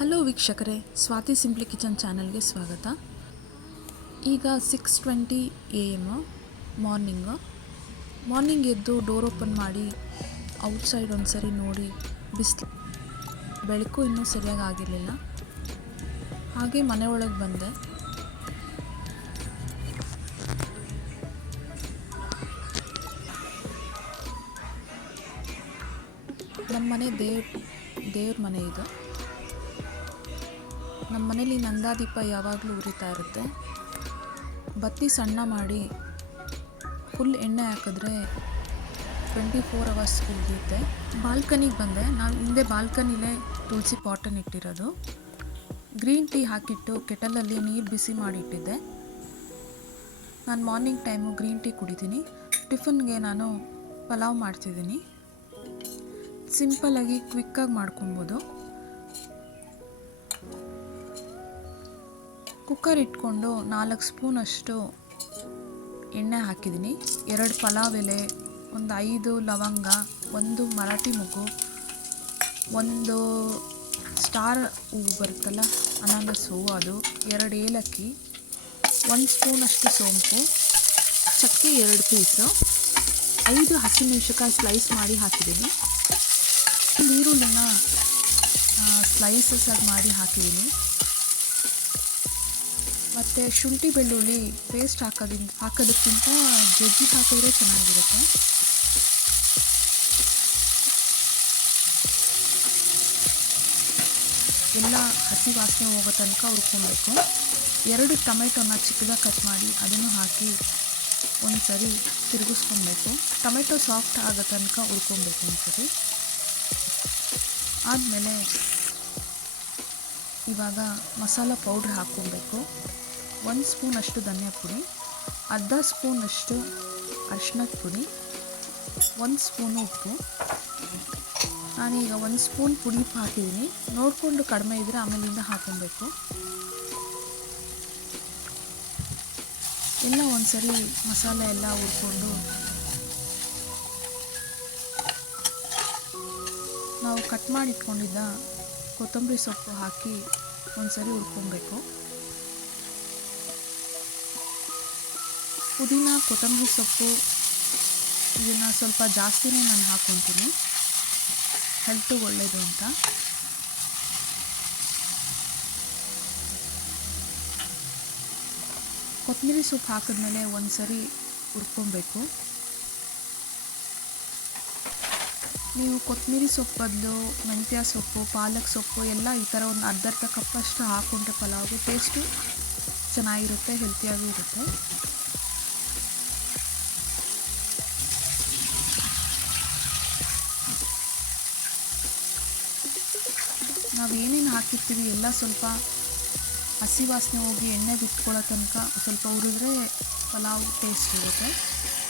Hello ವೀಕ್ಷಕರೇ, Swati simply kitchen ಚಾನಲ್ಗೆ ಸ್ವಾಗತ. ಈಗ 6:20 AM ಮಾರ್ನಿಂಗ್ ಎದ್ದು ಡೋರ್ ಓಪನ್ ಮಾಡಿ ಔಟ್ಸೈಡ್ ಒಂದು ಸರಿ ನೋಡಿ ಬೆಳಕು ಇನ್ನೂ ಸರಿಯಾಗಿ ಆಗಿರಲಿಲ್ಲ. ಹಾಗೆ ಮನೆ ಒಳಗೆ ಬಂದೆ. ನಮ್ಮ ಮನೆ ದೇವ್ರ ಮನೆ ಇದು. ನಮ್ಮ ಮನೇಲಿ ನಂದಾದೀಪ ಯಾವಾಗಲೂ ಉರಿತಾ ಇರುತ್ತೆ. ಬತ್ತಿ ಸಣ್ಣ ಮಾಡಿ ಫುಲ್ ಎಣ್ಣೆ ಹಾಕಿದ್ರೆ 24 hours ಉಳಿಯುತ್ತೆ. ಬಾಲ್ಕನಿಗೆ ಬಂದೆ. ನಾವು ಹಿಂದೆ ಬಾಲ್ಕನಿಲೇ ತುಳಸಿ ಪಾಟನ್ನು ಇಟ್ಟಿರೋದು. ಗ್ರೀನ್ ಟೀ ಹಾಕಿಟ್ಟು ಕೆಟಲಲ್ಲಿ ನೀರು ಬಿಸಿ ಮಾಡಿಟ್ಟಿದ್ದೆ. ನಾನು ಮಾರ್ನಿಂಗ್ ಟೈಮು ಗ್ರೀನ್ ಟೀ ಕುಡಿತೀನಿ. ಟಿಫನ್ಗೆ ನಾನು ಪಲಾವ್ ಮಾಡ್ತಿದ್ದೀನಿ. ಸಿಂಪಲ್ಲಾಗಿ ಕ್ವಿಕ್ಕಾಗಿ ಮಾಡ್ಕೊಬೋದು. ಕುಕ್ಕರ್ ಇಟ್ಕೊಂಡು 4 ಸ್ಪೂನಷ್ಟು ಎಣ್ಣೆ ಹಾಕಿದ್ದೀನಿ. 2 ಪಲಾವ್ ಎಲೆ, ಒಂದು 5 ಲವಂಗ, 1 ಮರಾಠಿ ಮೊಗ್ಗು, 1 ಸ್ಟಾರ್ ಹೂವು ಬರುತ್ತಲ್ಲ ಅನಾನಸ್ ಹೂವು, ಅದು 2 ಏಲಕ್ಕಿ, 1 ಸ್ಪೂನಷ್ಟು ಸೋಂಪು, ಚಕ್ಕೆ 2 ಪೀಸು, 5 ಹಸಿಮೆಣಸಿನಕಾಯಿ ಸ್ಲೈಸ್ ಮಾಡಿ ಹಾಕಿದ್ದೀನಿ. ಈರುಳ್ಳಿನ ಸ್ಲೈಸಸ್ ಆಗಿ ಮಾಡಿ ಹಾಕಿದ್ದೀನಿ. ಮತ್ತು ಶುಂಠಿ ಬೆಳ್ಳುಳ್ಳಿ ಪೇಸ್ಟ್ ಹಾಕೋದಕ್ಕಿಂತ ಜಜ್ಜಿ ಹಾಕಿದ್ರೆ ಚೆನ್ನಾಗಿರುತ್ತೆ. ಎಲ್ಲ ಹಸಿ ವಾಸನೆ ಹೋಗೋ ತನಕ ಹುರ್ಕೊಬೇಕು. 2 ಟೊಮೆಟೊನ ಚಿಕ್ಕದಾಗಿ ಕಟ್ ಮಾಡಿ ಅದನ್ನು ಹಾಕಿ ಒಂದು ಸರಿ ತಿರುಗಿಸ್ಕೊಬೇಕು. ಟೊಮೆಟೊ ಸಾಫ್ಟ್ ಆಗೋ ತನಕ ಹುರ್ಕೊಬೇಕು ಒಂದು ಸರಿ. ಆದಮೇಲೆ ಇವಾಗ ಮಸಾಲ ಪೌಡ್ರ್ ಹಾಕ್ಕೊಬೇಕು. 1 ಸ್ಪೂನಷ್ಟು ಧನಿಯಾ ಪುಡಿ, ಅರ್ಧ ಸ್ಪೂನಷ್ಟು ಅರಿಶಿಣದ ಪುಡಿ, 1 ಸ್ಪೂನು ಉಪ್ಪು. ನಾನೀಗ 1 ಸ್ಪೂನ್ ಪುಡಿ ಹಾಕಿದ್ದೀನಿ. ನೋಡಿಕೊಂಡು ಕಡಿಮೆ ಇದ್ದರೆ ಆಮೇಲಿಂದ ಹಾಕ್ಕೊಬೇಕು. ಎಲ್ಲ ಒಂದು ಸರಿ ಮಸಾಲೆ ಎಲ್ಲ ಹುರ್ಕೊಂಡು ನಾವು ಕಟ್ ಮಾಡಿ ಇಟ್ಕೊಂಡಿದ್ದ ಕೊತ್ತಂಬರಿ ಸೊಪ್ಪು ಹಾಕಿ ಒಂದು ಸರಿ ಹುರ್ಕೊಬೇಕು. ಪುದೀನ, ಕೊತ್ತಂಬರಿ ಸೊಪ್ಪು ಇದನ್ನು ಸ್ವಲ್ಪ ಜಾಸ್ತಿನೇ ನಾನು ಹಾಕ್ಕೊತೀನಿ, ಹೆಲ್ತಿಗೆ ಒಳ್ಳೆಯದು ಅಂತ. ಕೊತ್ತಂಬರಿ ಸೊಪ್ಪು ಹಾಕಿದ್ಮೇಲೆ ಒಂದು ಸರಿ ಹುರ್ಕೊಬೇಕು. ನೀವು ಕೊತ್ತಂಬರಿ ಸೊಪ್ಪು ಬದಲು ಮೆಂತ್ಯ ಸೊಪ್ಪು, ಪಾಲಕ್ ಸೊಪ್ಪು ಎಲ್ಲ ಈ ಥರ ಒಂದು ಅರ್ಧ ಕಪ್ಪಷ್ಟು ಹಾಕ್ಕೊಂಡ್ರೆ ಪಲಾವ್ಗೆ ಟೇಸ್ಟು ಚೆನ್ನಾಗಿರುತ್ತೆ, ಹೆಲ್ತಿಯಾಗೂ ಇರುತ್ತೆ. ನಾವು ಏನೇನು ಹಾಕಿರ್ತೀವಿ ಎಲ್ಲ ಸ್ವಲ್ಪ ಹಸಿ ವಾಸನೆ ಹೋಗಿ ಎಣ್ಣೆ ಬಿಟ್ಕೊಳ್ಳೋ ತನಕ ಸ್ವಲ್ಪ ಹುರಿದ್ರೆ ಪಲಾವ್ ಟೇಸ್ಟ್ ಇರುತ್ತೆ.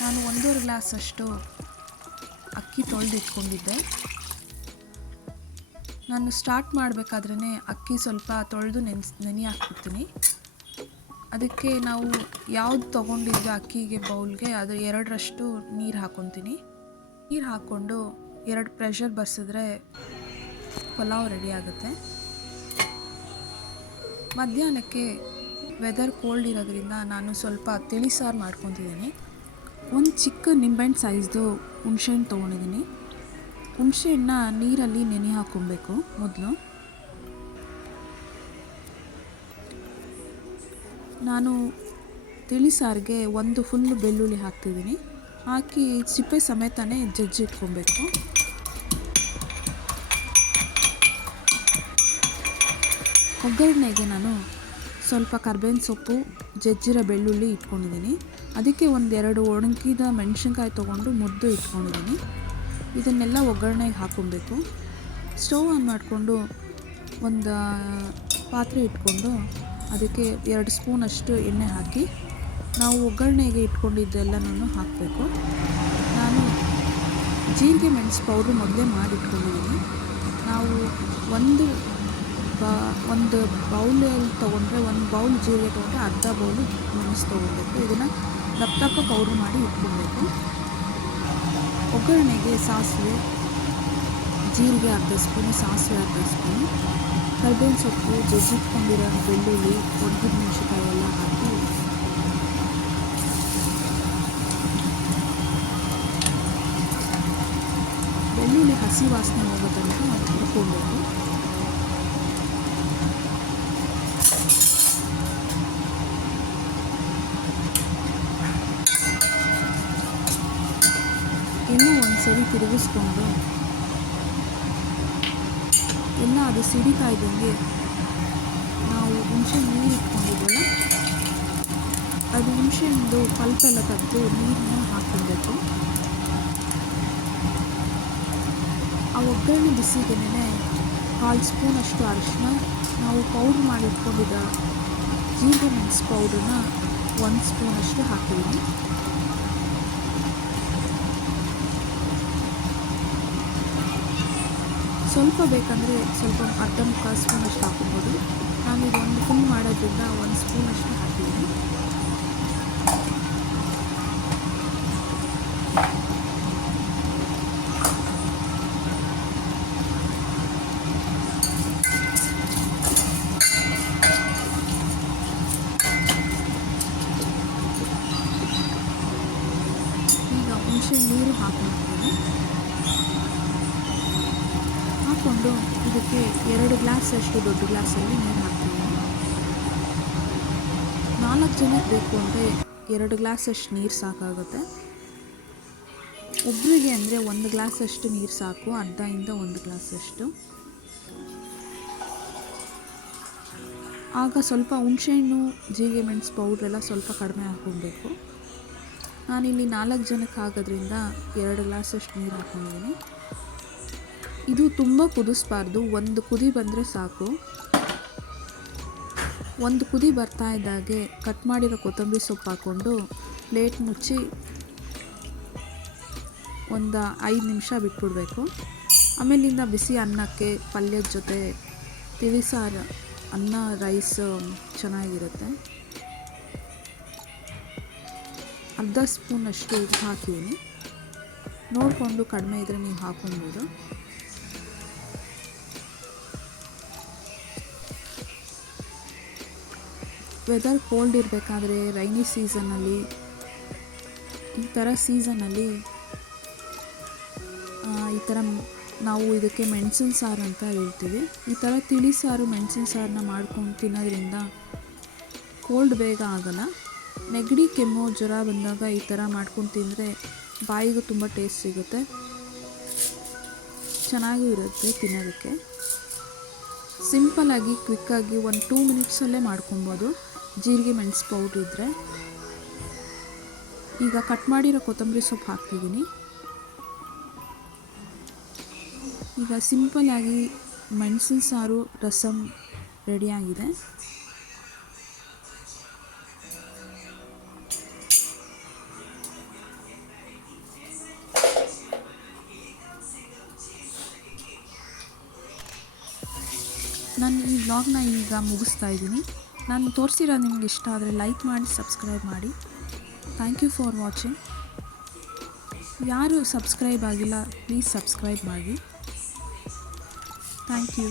ನಾನು 1.5 ಗ್ಲಾಸಷ್ಟು ಅಕ್ಕಿ ತೊಳೆದಿಟ್ಕೊಂಡಿದ್ದೆ. ನಾನು ಸ್ಟಾರ್ಟ್ ಮಾಡಬೇಕಾದ್ರೇ ಅಕ್ಕಿ ಸ್ವಲ್ಪ ತೊಳೆದು ನೆನೆ ಹಾಕ್ಬಿಡ್ತೀನಿ. ಅದಕ್ಕೆ ನಾವು ಯಾವುದು ತೊಗೊಂಡಿದ್ವಿ ಅಕ್ಕಿಗೆ ಬೌಲ್ಗೆ ಅದು 2ರಷ್ಟು ನೀರು ಹಾಕ್ಕೊತೀನಿ. ನೀರು ಹಾಕ್ಕೊಂಡು 2 ಪ್ರೆಷರ್ ಬರ್ಸಿದ್ರೆ ಪಲಾವ್ ರೆಡಿ ಆಗುತ್ತೆ. ಮಧ್ಯಾಹ್ನಕ್ಕೆ ವೆದರ್ ಕೋಲ್ಡ್ ಇರೋದ್ರಿಂದ ನಾನು ಸ್ವಲ್ಪ ತಿಳಿ ಸಾರು ಮಾಡ್ಕೊತಿದ್ದೀನಿ. ಒಂದು ಚಿಕ್ಕ ನಿಂಬೆಹಣ್ಣು ಸೈಜ್ದು ಹುಣಸೆಹಣ್ಣು ತೊಗೊಂಡಿದ್ದೀನಿ. ಹುಣಸೆಹಣ್ಣ ನೀರಲ್ಲಿ ನೆನೆ ಹಾಕ್ಕೊಬೇಕು ಮೊದಲು. ನಾನು ತಿಳಿ ಸಾರಿಗೆ 1 ಫುಲ್ ಬೆಳ್ಳುಳ್ಳಿ ಹಾಕ್ತಿದ್ದೀನಿ. ಹಾಕಿ ಸಿಪ್ಪೆ ಸಮೇತನೇ ಜಜ್ಜಿಟ್ಕೊಬೇಕು. ಒಗ್ಗರಣೆಗೆ ನಾನು ಸ್ವಲ್ಪ ಕರ್ಬೇವಿನ ಸೊಪ್ಪು, ಜಜ್ಜಿರೋ ಬೆಳ್ಳುಳ್ಳಿ ಇಟ್ಕೊಂಡಿದ್ದೀನಿ. ಅದಕ್ಕೆ 1-2 ಒಣಗಿದ ಮೆಣಸಿನ್ಕಾಯಿ ತೊಗೊಂಡು ಮುರಿದು ಇಟ್ಕೊಂಡಿದ್ದೀನಿ. ಇದನ್ನೆಲ್ಲ ಒಗ್ಗರಣೆಗೆ ಹಾಕ್ಕೊಬೇಕು. ಸ್ಟವ್ ಆನ್ ಮಾಡಿಕೊಂಡು ಒಂದು ಪಾತ್ರೆ ಇಟ್ಕೊಂಡು ಅದಕ್ಕೆ 2 ಸ್ಪೂನಷ್ಟು ಎಣ್ಣೆ ಹಾಕಿ ನಾವು ಒಗ್ಗರಣೆಗೆ ಇಟ್ಕೊಂಡಿದ್ದೆಲ್ಲನೂ ಹಾಕಬೇಕು. ನಾನು ಜೀರಿಗೆ ಮೆಣಸು ಪೌಡ್ರು ಮೊದಲೇ ಮಾಡಿಟ್ಕೊಂಡಿದ್ದೀನಿ. ನಾವು ಒಂದು ಬೌಲಲ್ಲಿ ತೊಗೊಂಡ್ರೆ 1 ಬೌಲ್ ಜೀರಿಗೆ ತೊಗೊಂಡ್ರೆ ಅರ್ಧ ಬೌಲು ಮೆಣಸು ತೊಗೊಬೇಕು. ಇದನ್ನು ದಪ್ಪ ಪೌಡ್ರ್ ಮಾಡಿ ಇಟ್ಕೊಬೇಕು. ಒಗ್ಗರಣೆಗೆ ಸಾಸಿವೆ, ಜೀರಿಗೆ ಅರ್ಧ ಸ್ಪೂನು, ಸಾಸಿವೆ ಅರ್ಧ ಸ್ಪೂನು, ಕರಿಬೇವಿನ ಸೊಪ್ಪು, ಜಜ್ಜಿಟ್ಕೊಂಡಿರೋ ಬೆಳ್ಳುಳ್ಳಿ, ಒಣಗಿದ ಮೆಣಸಿನಕಾಯಿ ಎಲ್ಲ ಹಾಕಿ ಬೆಳ್ಳುಳ್ಳಿ ಹಸಿ ವಾಸನೆ ಹೋಗೋ ತನಕ ಹುರ್ಕೊಬೇಕು. ಇನ್ನೂ ಒಂದು ಸರಿ ತಿರುಗಿಸ್ಕೊಂಡು ಎಲ್ಲ ಅದು ಸಿಡಿತಾ ಇದ್ದಂಗೆ ನಾವು ಹುಣಸೆ ನೀರು ಇಟ್ಕೊಂಡಿದ್ವಲ್ಲ, ಅದು ಹುಣಸೆಹಣ್ಣು ಪಲ್ಪೆಲ್ಲ ತೆಗೆದು ನೀರನ್ನ ಹಾಕ್ಕೊಬೇಕು. ಆ ಒಗ್ಗರಣೆ ಬಿಸಿಗೆನೆ 1/4 ಸ್ಪೂನಷ್ಟು ಅರಿಶಿನ, ನಾವು ಪೌಡ್ರ್ ಮಾಡಿಟ್ಕೊಂಡಿದ್ದ ಜೀರಿಗೆ ಮೆಣಸು ಪೌಡ್ರನ್ನ 1 ಸ್ಪೂನಷ್ಟು ಹಾಕಿದ್ದೀನಿ. ಸ್ವಲ್ಪ ಬೇಕಂದರೆ ಸ್ವಲ್ಪ ಅರ್ಧ ಮುಕ್ಕಾಲು ಸ್ಪೂನಷ್ಟು ಹಾಕ್ಕೊಬೋದು. ನಾನೀಗ ಒಂದು ಫುಲ್ ಮಾಡೋದ್ರಿಂದ 1 ಸ್ಪೂನಷ್ಟು ಹಾಕಿದ್ದೀನಿ. ಈಗ ಹುಣಸೆ ನೀರು ಹಾಕ್ಕೊಂಡಿದ್ದೀನಿ. ಹಾಕ್ಕೊಂಡು ಇದಕ್ಕೆ 2 ಗ್ಲಾಸಷ್ಟು ದೊಡ್ಡ ಗ್ಲಾಸಲ್ಲಿ ನೀರು ಹಾಕ್ತಿದ್ದೀನಿ. 4 ಜನಕ್ಕೆ ಬೇಕು ಅಂದರೆ 2 ಗ್ಲಾಸಷ್ಟು ನೀರು ಸಾಕಾಗುತ್ತೆ. ಒಬ್ಬರಿಗೆ ಅಂದರೆ 1 ಗ್ಲಾಸಷ್ಟು ನೀರು ಸಾಕು, ಅರ್ಧದಿಂದ 1 ಗ್ಲಾಸಷ್ಟು. ಆಗ ಸ್ವಲ್ಪ ಹುಣಸೆಹಣ್ಣು, ಜೀರಿಗೆ ಮೆಣಸು ಪೌಡ್ರೆಲ್ಲ ಸ್ವಲ್ಪ ಕಡಿಮೆ ಹಾಕ್ಕೊಬೇಕು. ನಾನಿಲ್ಲಿ 4 ಜನಕ್ಕೆ ಆಗೋದ್ರಿಂದ 2 ಗ್ಲಾಸಷ್ಟು ನೀರು ಹಾಕ್ಕೊಂಡಿದ್ದೀನಿ. ಇದು ತುಂಬ ಕುದಿಸ್ಬಾರ್ದು, 1 ಕುದಿ ಬಂದರೆ ಸಾಕು. 1 ಕುದಿ ಬರ್ತಾ ಇದ್ದಾಗೆ ಕಟ್ ಮಾಡಿರೋ ಕೊತ್ತಂಬರಿ ಸೊಪ್ಪು ಹಾಕ್ಕೊಂಡು ಪ್ಲೇಟ್ ಮುಚ್ಚಿ ಒಂದು 5 ನಿಮಿಷ ಬಿಟ್ಬಿಡ್ಬೇಕು. ಆಮೇಲಿಂದ ಬಿಸಿ ಅನ್ನಕ್ಕೆ ಪಲ್ಯದ ಜೊತೆ ತಿಳಿಸಾರು, ಅನ್ನ, ರೈಸ್ ಚೆನ್ನಾಗಿರುತ್ತೆ. ಅರ್ಧ ಸ್ಪೂನಷ್ಟು ಉಪ್ಪು ಹಾಕಿದ್ದೀನಿ. ನೋಡಿಕೊಂಡು ಕಡಿಮೆ ಇದ್ದರೆ ನೀವು ಹಾಕ್ಕೊಬೋದು. ವೆದರ್ ಕೋಲ್ಡ್ ಇರಬೇಕಾದ್ರೆ ರೈನಿ ಸೀಸನ್ನಲ್ಲಿ, ಈ ಥರ ಸೀಸನಲ್ಲಿ ಈ ಥರ ನಾವು ಇದಕ್ಕೆ ಮೆಣಸಿನ ಸಾರು ಅಂತ ಹೇಳ್ತೀವಿ. ಈ ಥರ ತಿಳಿ ಸಾರು, ಮೆಣಸಿನ ಸಾರನ್ನ ಮಾಡ್ಕೊಂಡು ತಿನ್ನೋದ್ರಿಂದ ಕೋಲ್ಡ್ ಬೇಗ ಆಗೋಲ್ಲ. ನೆಗಡಿ, ಕೆಮ್ಮು, ಜ್ವರ ಬಂದಾಗ ಈ ಥರ ಮಾಡ್ಕೊಂಡು ತಿಂದರೆ ಬಾಯಿಗೂ ತುಂಬ ಟೇಸ್ಟ್ ಸಿಗುತ್ತೆ, ಚೆನ್ನಾಗೂ ಇರುತ್ತೆ ತಿನ್ನೋದಕ್ಕೆ. ಸಿಂಪಲ್ಲಾಗಿ ಕ್ವಿಕ್ಕಾಗಿ 1-2 ಮಿನಿಟ್ಸಲ್ಲೇ ಮಾಡ್ಕೊಬೋದು ಜೀರಿಗೆ ಮೆಣಸು ಪೌಡ್ರ್ ಇದ್ದರೆ. ಈಗ ಕಟ್ ಮಾಡಿರೋ ಕೊತ್ತಂಬರಿ ಸೊಪ್ಪು ಹಾಕ್ತಿದ್ದೀನಿ. ಈಗ ಸಿಂಪಲ್ಲಾಗಿ ಮೆಣಸಿನ ಸಾರು, ರಸಮ್ ರೆಡಿಯಾಗಿದೆ. ನಾನು ಈ ವ್ಲಾಗ್ನ ಈಗ ಮುಗಿಸ್ತಾ ಇದ್ದೀನಿ. ನಾನು ತೋರಿಸಿರೋ ನಿಮ್ಗೆ ಇಷ್ಟ ಆದರೆ ಲೈಕ್ ಮಾಡಿ, ಸಬ್ಸ್ಕ್ರೈಬ್ ಮಾಡಿ. Thank you for watching. ಯಾರು ಸಬ್ಸ್ಕ್ರೈಬ್ ಆಗಿಲ್ಲ ಪ್ಲೀಸ್ ಸಬ್ಸ್ಕ್ರೈಬ್ ಮಾಡಿ. Thank you.